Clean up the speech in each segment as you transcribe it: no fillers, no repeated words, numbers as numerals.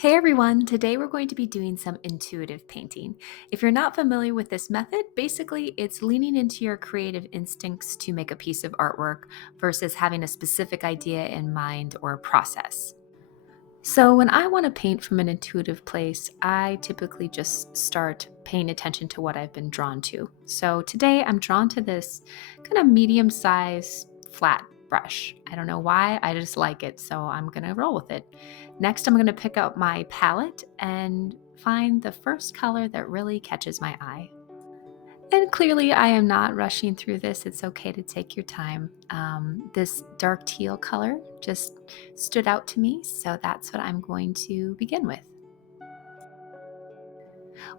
Hey everyone, today we're going to be doing some intuitive painting. If you're not familiar with this method, basically it's leaning into your creative instincts to make a piece of artwork versus having a specific idea in mind or process. So, when I want to paint from an intuitive place, I typically just start paying attention to what I've been drawn to. So, today I'm drawn to this kind of medium sized flat brush. I don't know why, I just like it, so I'm going to roll with it. Next, I'm going to pick up my palette and find the first color that really catches my eye. And clearly, I am not rushing through this. It's okay to take your time. This dark teal color just stood out to me, so that's what I'm going to begin with.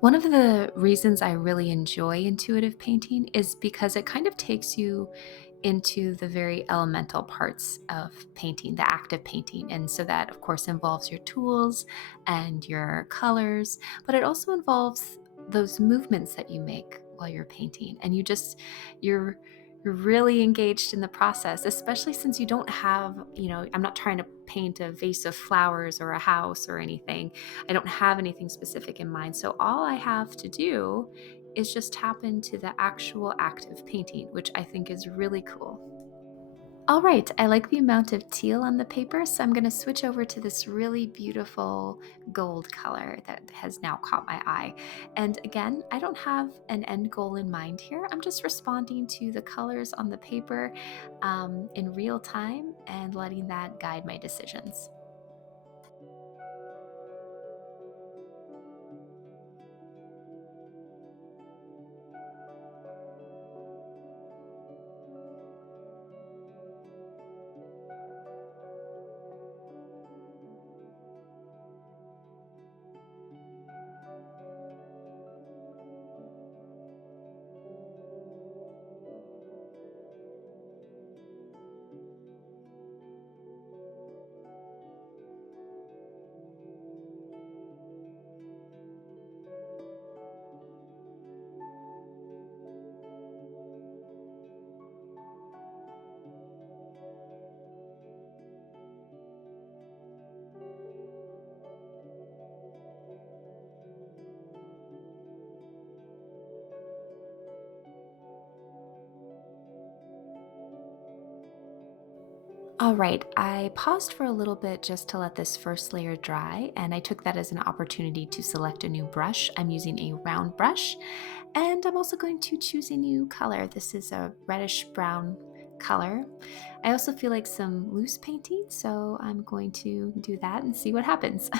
One of the reasons I really enjoy intuitive painting is because it kind of takes you into the very elemental parts of painting, the act of painting. And so that, of course, involves your tools and your colors, but it also involves those movements that you make while you're painting. And you're, you're really engaged in the process, especially since you don't have, I'm not trying to paint a vase of flowers or a house or anything. I don't have anything specific in mind. So all I have to do is just tap into the actual act of painting, which I think is really cool. All right, I like the amount of teal on the paper, so I'm going to switch over to this really beautiful gold color that has now caught my eye. And again, I don't have an end goal in mind here. I'm just responding to the colors on the paper in real time and letting that guide my decisions. All right, I paused for a little bit just to let this first layer dry, and I took that as an opportunity to select a new brush. I'm using a round brush, and I'm also going to choose a new color. This is a reddish brown color. I also feel like some loose painting, so I'm going to do that and see what happens.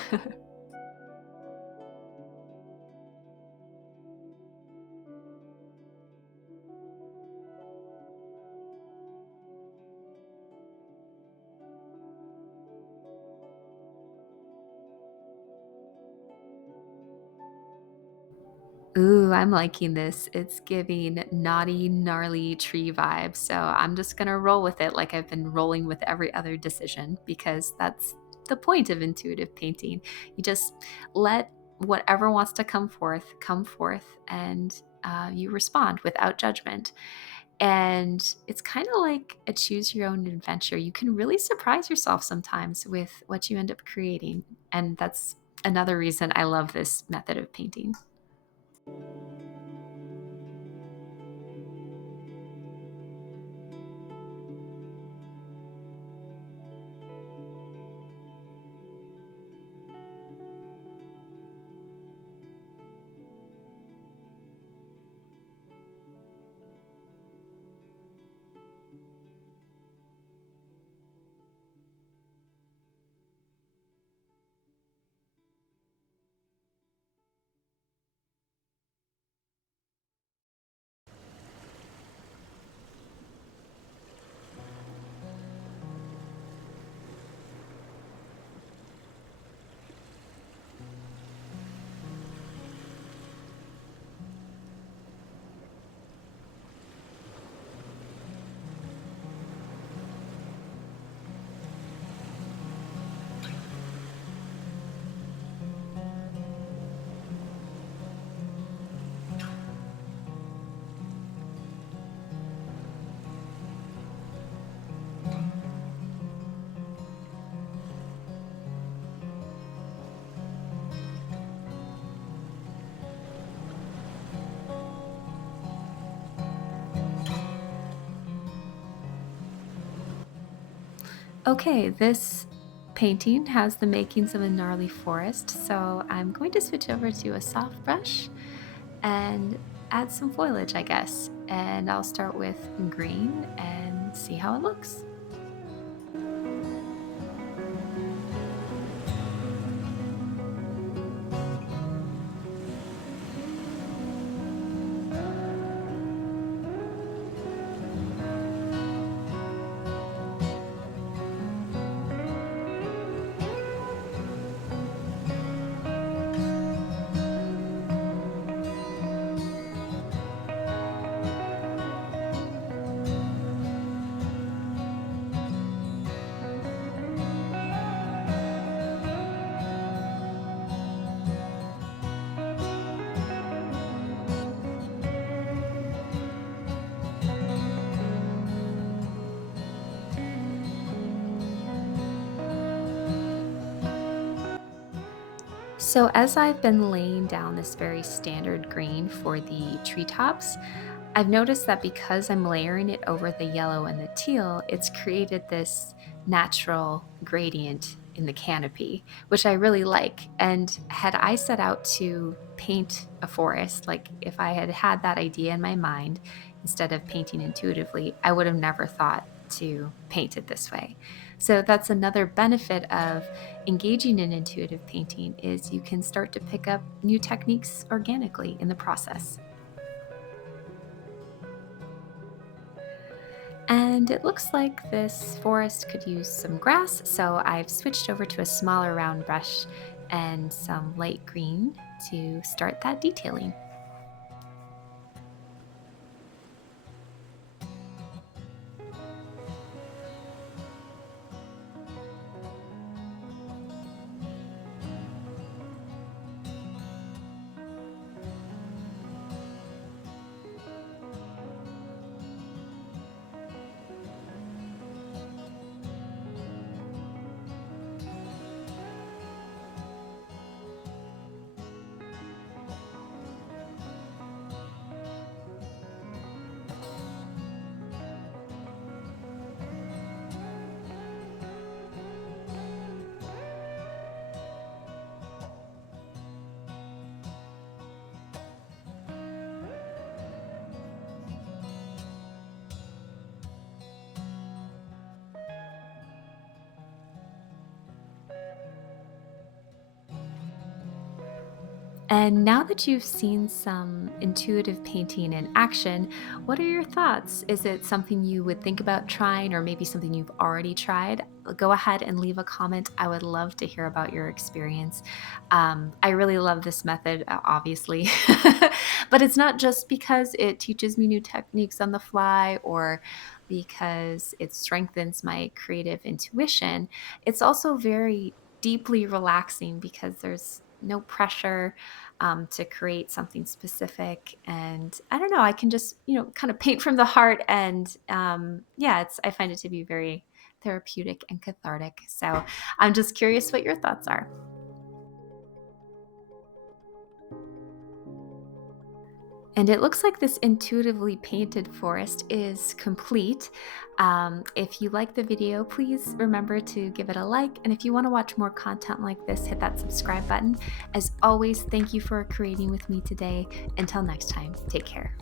Ooh, I'm liking this. It's giving naughty, gnarly tree vibes. So I'm just going to roll with it like I've been rolling with every other decision because that's the point of intuitive painting. You just let whatever wants to come forth, and you respond without judgment. And it's kind of like a choose your own adventure. You can really surprise yourself sometimes with what you end up creating. And that's another reason I love this method of painting. Okay, this painting has the makings of a gnarly forest, so I'm going to switch over to a soft brush and add some foliage, I guess. And I'll start with green and see how it looks. So as I've been laying down this very standard green for the treetops, I've noticed that because I'm layering it over the yellow and the teal, it's created this natural gradient in the canopy, which I really like. And had I set out to paint a forest, like if I had had that idea in my mind instead of painting intuitively, I would have never thought to paint it this way. So that's another benefit of engaging in intuitive painting is you can start to pick up new techniques organically in the process. And it looks like this forest could use some grass, so I've switched over to a smaller round brush and some light green to start that detailing. And now that you've seen some intuitive painting in action, what are your thoughts? Is it something you would think about trying, or maybe something you've already tried? Go ahead and leave a comment. I would love to hear about your experience. I really love this method, obviously, but it's not just because it teaches me new techniques on the fly or because it strengthens my creative intuition. It's also very deeply relaxing because there's no pressure to create something specific. And I don't know, I can just, kind of paint from the heart. And yeah, I find it to be very therapeutic and cathartic. So I'm just curious what your thoughts are. And it looks like this intuitively painted forest is complete. If you like the video, please remember to give it a like. And if you want to watch more content like this, hit that subscribe button. As always, thank you for creating with me today. Until next time, take care.